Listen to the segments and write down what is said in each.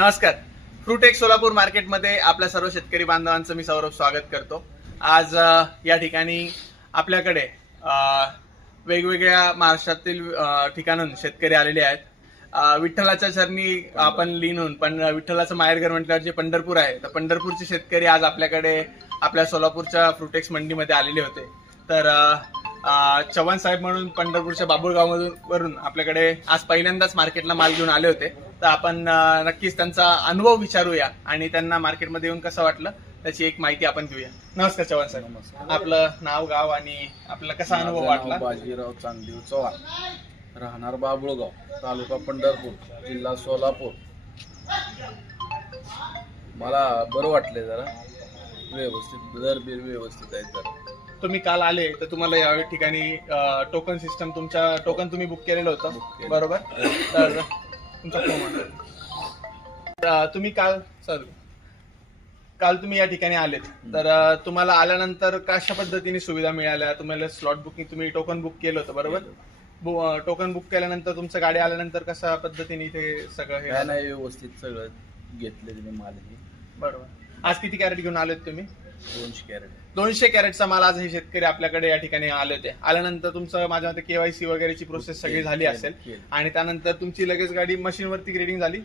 नमस्कार. फ्रूटेक सोलापूर मार्केटमध्ये आपल्या सर्व शेतकरी बांधवांचं मी सौरभ स्वागत करतो. आज या ठिकाणी आपल्याकडे वेगवेगळ्या महाराष्ट्रातील ठिकाणाहून शेतकरी आलेले आहेत. विठ्ठलाच्या चरणी आपण लीन पण विठ्ठलाचं माहेरघर म्हटल्यावर जे पंढरपूर आहे, तर पंढरपूरचे शेतकरी आज आपल्याकडे आपल्या सोलापूरच्या फ्रूटेक्स मंडीमध्ये आलेले होते. तर चव्हाण साहेब म्हणून पंढरपूरच्या बाबुळगावमधून वरून आपल्याकडे आज पहिल्यांदाच मार्केटला माल घेऊन आले होते. तर आपण नक्कीच त्यांचा अनुभव विचारूया आणि त्यांना मार्केटमध्ये येऊन कसं वाटलं त्याची एक माहिती आपण घेऊया. नमस्कार चव्हाण साहेब. नमस्कार. आपलं नाव, गाव आणि आपला कसा अनुभव वाटला? बाजीराव चांदेव चव्हाण, राहणार बाबुळगाव, तालुका पंढरपूर, जिल्हा सोलापूर. मला बरं वाटले, जरा व्यवस्थित दरबीर व्यवस्थित आहे. जरा तुम्ही काल आले तर तुम्हाला या ठिकाणी टोकन सिस्टम, तुमच्या टोकन तुम्ही बुक केलेलं होतं बरोबर? तर तुमचा फोन तुम्ही काल तुम्ही या ठिकाणी आलेत, तर तुम्हाला आल्यानंतर कशा पद्धतीने सुविधा मिळाल्या? तुम्हाला स्लॉट बुकिंग, तुम्ही टोकन बुक केलं होतं बरोबर? टोकन बुक केल्यानंतर तुमचं गाडी आल्यानंतर कशा पद्धतीने इथे सगळं हे नाही व्यवस्थित सगळं घेतले तिने माल बरोबर. आज किती कॅरेट घेऊन आलेत तुम्ही? 200 कॅरेट. 200 कॅरेटचा माल आज हे शेतकरी आपल्याकडे या ठिकाणी आले होते. आल्यानंतर तुमचं माझ्या मते केवायसी वगैरेची प्रोसेस सगळी झाली असेल आणि त्यानंतर तुमची लगेच गाडी मशीनवरती ग्रेडिंग झाली.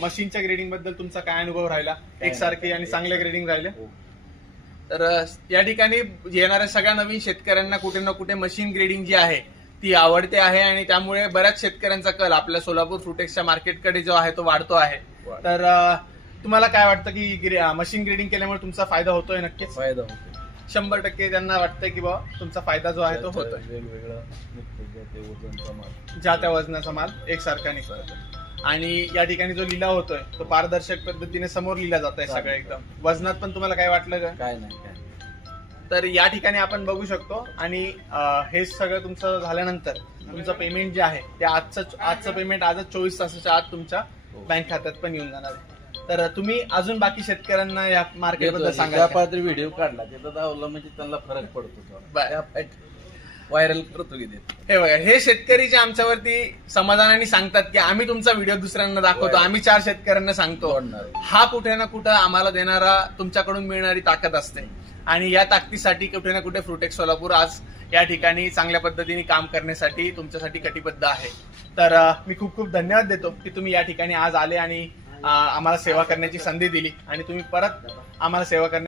मशीनच्या ग्रेडिंग बद्दल तुमचा काय अनुभव राहिला? एकसारखी आणि चांगल्या ग्रेडिंग राहिले? तर या ठिकाणी येणाऱ्या सगळ्या नवीन शेतकऱ्यांना कुठे ना कुठे मशीन ग्रेडिंग जी आहे ती आवडते आहे आणि त्यामुळे बऱ्याच शेतकऱ्यांचा कल आपल्या सोलापूर फ्रूटेक्सच्या मार्केटकडे जो आहे तो वाढतो आहे. तर तुम्हाला काय वाटतं की मशीन ग्रेडिंग केल्यामुळे तुमचा फायदा होतोय? नक्कीच फायदा होतो. 100% त्यांना वाटतंय की बाबा तुमचा फायदा जो आहे तो होतोय. वेगवेगळा वजनचा माल, ज्या त्या वजनाचा माल एकसारखा निघतो आणि या ठिकाणी जो लिलाव होतोय तो पारदर्शक पद्धतीने समोर लिहिला जात आहे सगळं एकदम. वजनात पण तुम्हाला काय वाटलं का? काय नाही काय. तर या ठिकाणी आपण बघू शकतो आणि हे सगळं तुमचं झाल्यानंतर तुमचं पेमेंट जे आहे ते आजचं पेमेंट आजच 24 तासाच्या आत तुमच्या बँक खात्यात पण येऊन जाणार आहे. तर तुम्ही अजून बाकी शेतकऱ्यांना या मार्केटबद्दल सांगा. व्हिडिओ काढला तिथं दावला म्हणजे त्यांना फरक पडतो, व्हायरल करतो की. हे बघा, हे शेतकरी जे आमच्यावरती समाधानाने सांगतात की आम्ही तुमचा व्हिडिओ दुसऱ्यांना दाखवतो, आम्ही 4 शेतकऱ्यांना सांगतो, हा कुठे ना कुठे आम्हाला देणारा, तुमच्याकडून मिळणारी ताकद असते आणि या ताकदीसाठी कुठे ना कुठे फ्रूटेक्स सोलापूर आज या ठिकाणी चांगल्या पद्धतीने काम करण्यासाठी तुमच्यासाठी कटिबद्ध आहे. तर मी खूप खूप धन्यवाद देतो की तुम्ही या ठिकाणी आज आले आणि आम्हाला सेवा करण्याची संधी दिली आणि तुम्ही परत आम्हाला सेवा करण्याची